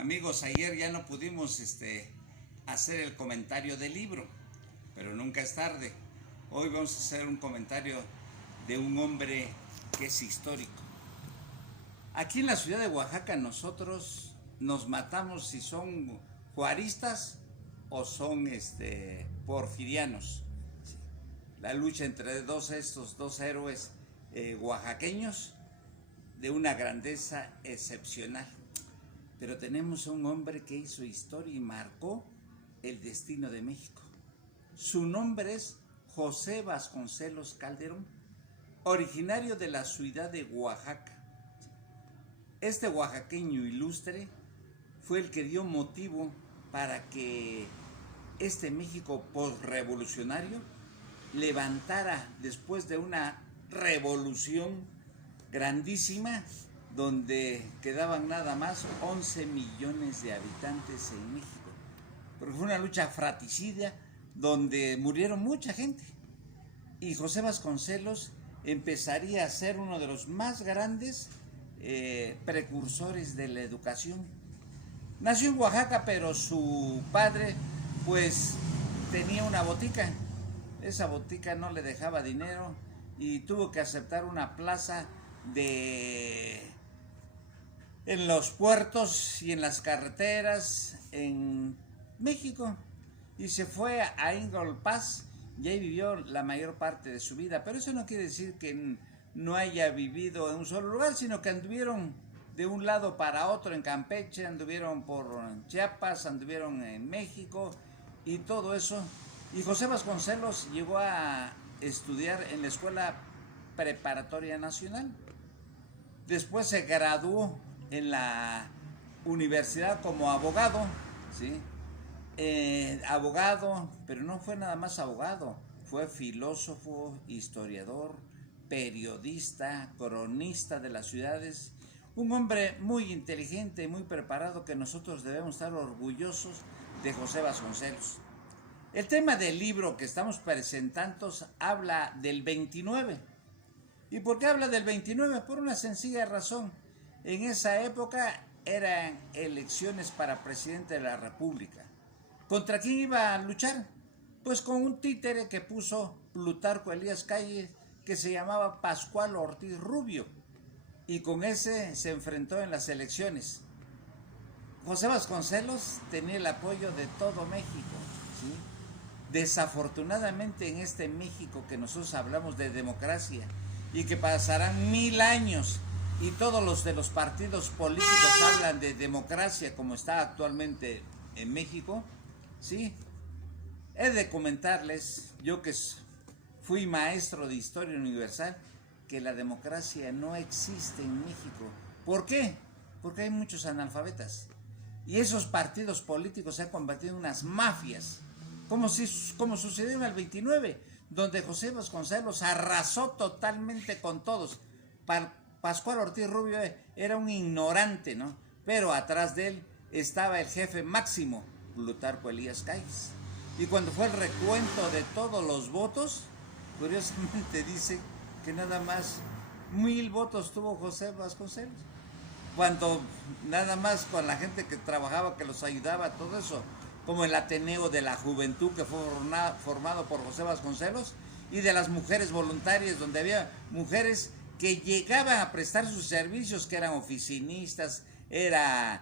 Amigos, ayer ya no pudimos hacer el comentario del libro, pero nunca es tarde. Hoy vamos a hacer un comentario de un hombre que es histórico. Aquí en la ciudad de Oaxaca nosotros nos matamos si son juaristas o son porfirianos. La lucha entre estos dos héroes oaxaqueños de una grandeza excepcional. Pero tenemos un hombre que hizo historia y marcó el destino de México. Su nombre es José Vasconcelos Calderón, originario de la ciudad de Oaxaca. Este oaxaqueño ilustre fue el que dio motivo para que este México postrevolucionario levantara después de una revolución grandísima donde quedaban nada más 11 millones de habitantes en México. Porque fue una lucha fratricida donde murieron mucha gente. Y José Vasconcelos empezaría a ser uno de los más grandes precursores de la educación. Nació en Oaxaca, pero su padre pues tenía una botica. Esa botica no le dejaba dinero y tuvo que aceptar una plaza en los puertos y en las carreteras en México, y se fue a Eagle Pass y ahí vivió la mayor parte de su vida. Pero eso no quiere decir que no haya vivido en un solo lugar, sino que anduvieron de un lado para otro en Campeche, anduvieron por Chiapas, anduvieron en México y todo eso. Y José Vasconcelos llegó a estudiar en la Escuela Preparatoria Nacional. Después se graduó en la universidad como abogado, ¿sí? Abogado, pero no fue nada más abogado, fue filósofo, historiador, periodista, cronista de las ciudades, un hombre muy inteligente, muy preparado, que nosotros debemos estar orgullosos de José Vasconcelos. El tema del libro que estamos presentando habla del 29. ¿Y por qué habla del 29? Por una sencilla razón. En esa época eran elecciones para presidente de la República. ¿Contra quién iba a luchar? Pues con un títere que puso Plutarco Elías Calles, que se llamaba Pascual Ortiz Rubio. Y con ese se enfrentó en las elecciones. José Vasconcelos tenía el apoyo de todo México, ¿sí? Desafortunadamente en este México que nosotros hablamos de democracia y que pasarán 1000 años y todos los de los partidos políticos hablan de democracia como está actualmente en México, ¿sí? He de comentarles, yo que fui maestro de Historia Universal, que la democracia no existe en México. ¿Por qué? Porque hay muchos analfabetas. Y esos partidos políticos se han convertido en unas mafias, como sucedió en el 29, donde José Vasconcelos arrasó totalmente con todos. Pascual Ortiz Rubio era un ignorante, ¿no? Pero atrás de él estaba el jefe máximo, Plutarco Elías Calles. Y cuando fue el recuento de todos los votos, curiosamente dice que nada más 1000 votos tuvo José Vasconcelos. Cuando nada más con la gente que trabajaba, que los ayudaba, todo eso, como el Ateneo de la Juventud, que fue formado por José Vasconcelos, y de las mujeres voluntarias, donde había mujeres que llegaban a prestar sus servicios, que eran oficinistas, eran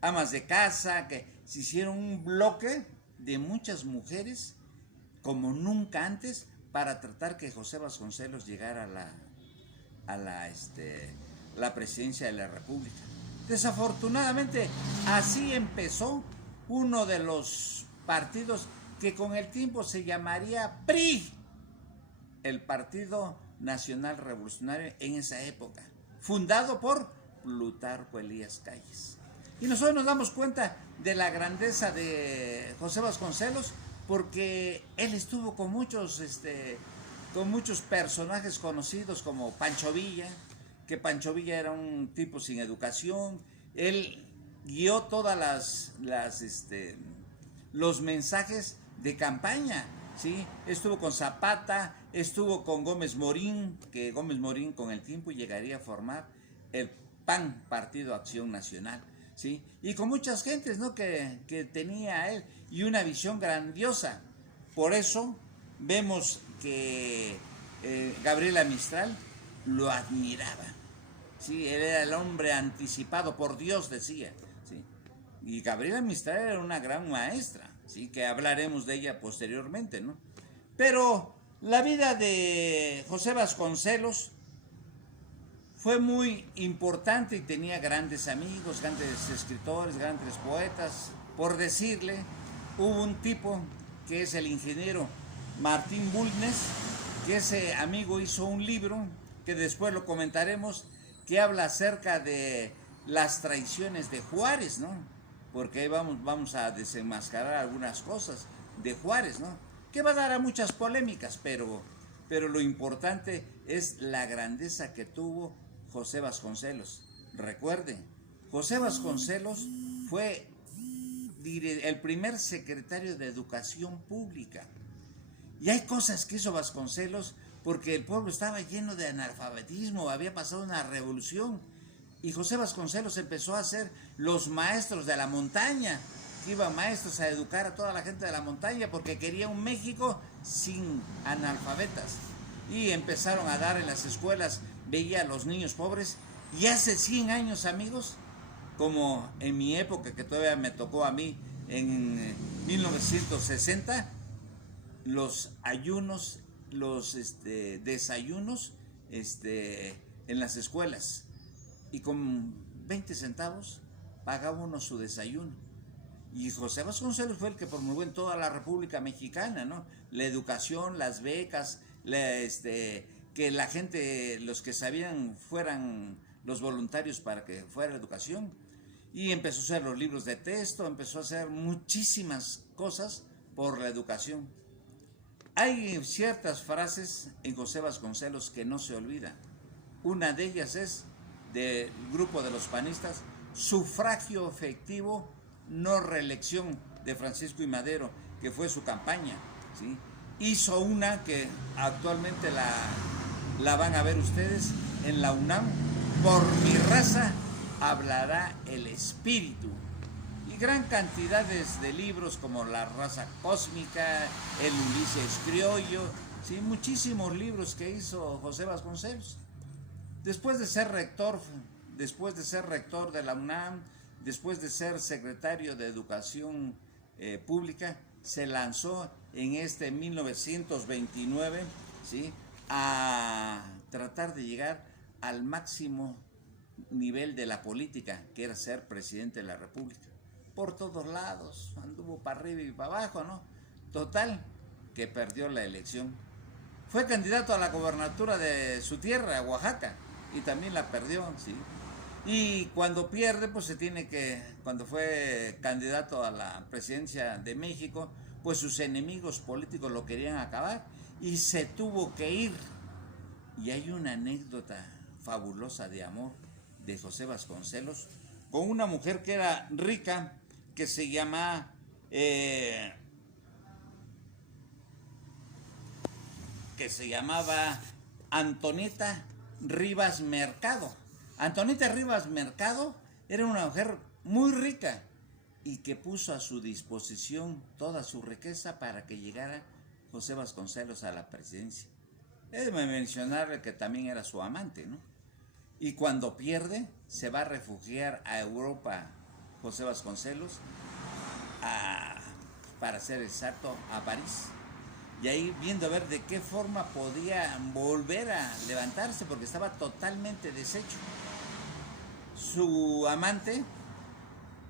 amas de casa, que se hicieron un bloque de muchas mujeres como nunca antes para tratar que José Vasconcelos llegara a la presidencia de la República. Desafortunadamente, así empezó uno de los partidos que con el tiempo se llamaría PRI, el Partido Nacional Revolucionario en esa época, fundado por Plutarco Elías Calles. Y nosotros nos damos cuenta de la grandeza de José Vasconcelos porque él estuvo con muchos personajes conocidos como Pancho Villa, que Pancho Villa era un tipo sin educación. Él guió todas los mensajes de campaña, ¿sí? Estuvo con Zapata, estuvo con Gómez Morín, que Gómez Morín con el tiempo llegaría a formar el PAN, Partido Acción Nacional, ¿sí? Y con muchas gentes, ¿no?, que tenía él, y una visión grandiosa. Por eso vemos que Gabriela Mistral lo admiraba, ¿sí? Él era el hombre anticipado, por Dios decía, ¿sí? Y Gabriela Mistral era una gran maestra, ¿sí?, que hablaremos de ella posteriormente, ¿no? Pero la vida de José Vasconcelos fue muy importante y tenía grandes amigos, grandes escritores, grandes poetas. Por decirle, hubo un tipo que es el ingeniero Martín Bulnes, que ese amigo hizo un libro, que después lo comentaremos, que habla acerca de las traiciones de Juárez, ¿no? Porque ahí vamos a desenmascarar algunas cosas de Juárez, ¿no? Que va a dar a muchas polémicas, pero lo importante es la grandeza que tuvo José Vasconcelos. Recuerde, José Vasconcelos fue el primer secretario de Educación Pública. Y hay cosas que hizo Vasconcelos porque el pueblo estaba lleno de analfabetismo, había pasado una revolución. Y José Vasconcelos empezó a hacer los maestros de la montaña, que iban maestros a educar a toda la gente de la montaña porque quería un México sin analfabetas. Y empezaron a dar en las escuelas, veía a los niños pobres. Y hace 100 años, amigos, como en mi época, que todavía me tocó a mí, en 1960, los ayunos, los desayunos en las escuelas. Y con 20 centavos pagaba uno su desayuno. Y José Vasconcelos fue el que promovió en toda la República Mexicana, ¿no?, la educación, las becas, que la gente, los que sabían, fueran los voluntarios para que fuera la educación. Y empezó a hacer los libros de texto, empezó a hacer muchísimas cosas por la educación. Hay ciertas frases en José Vasconcelos que no se olvidan. Una de ellas es del grupo de los panistas: sufragio efectivo, no reelección, de Francisco I. Madero, que fue su campaña, ¿sí? Hizo una que actualmente la van a ver ustedes en la UNAM: por mi raza hablará el espíritu. Y gran cantidades de libros como La raza cósmica, El Ulises criollo, ¿sí?, muchísimos libros que hizo José Vasconcelos. Después de ser rector de la UNAM, después de ser secretario de Educación Pública, se lanzó en 1929, ¿sí?, a tratar de llegar al máximo nivel de la política, que era ser presidente de la República. Por todos lados, anduvo para arriba y para abajo, ¿no? Total, que perdió la elección. Fue candidato a la gobernatura de su tierra, Oaxaca, y también la perdió, ¿sí? Y cuando pierde, pues cuando fue candidato a la presidencia de México, pues sus enemigos políticos lo querían acabar y se tuvo que ir. Y hay una anécdota fabulosa de amor de José Vasconcelos con una mujer que era rica, que se llamaba Antonieta Rivas Mercado. Antonieta Rivas Mercado era una mujer muy rica y que puso a su disposición toda su riqueza para que llegara José Vasconcelos a la presidencia. He de mencionarle que también era su amante, ¿no? Y cuando pierde, se va a refugiar a Europa José Vasconcelos, para ser exacto, a París. Y ahí viendo a ver de qué forma podía volver a levantarse, porque estaba totalmente deshecho. Su amante,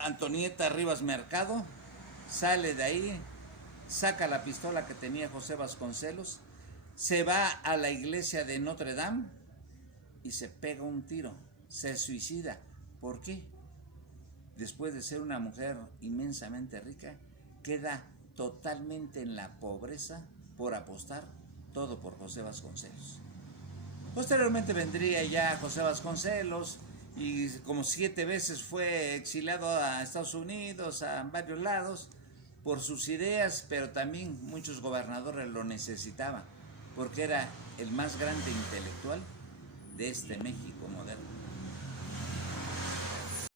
Antonieta Rivas Mercado, sale de ahí, saca la pistola que tenía José Vasconcelos, se va a la iglesia de Notre Dame y se pega un tiro, se suicida. ¿Por qué? Después de ser una mujer inmensamente rica, queda totalmente en la pobreza por apostar todo por José Vasconcelos. Posteriormente vendría ya José Vasconcelos y como 7 veces fue exiliado a Estados Unidos, a varios lados, por sus ideas, pero también muchos gobernadores lo necesitaban, porque era el más grande intelectual de este México moderno.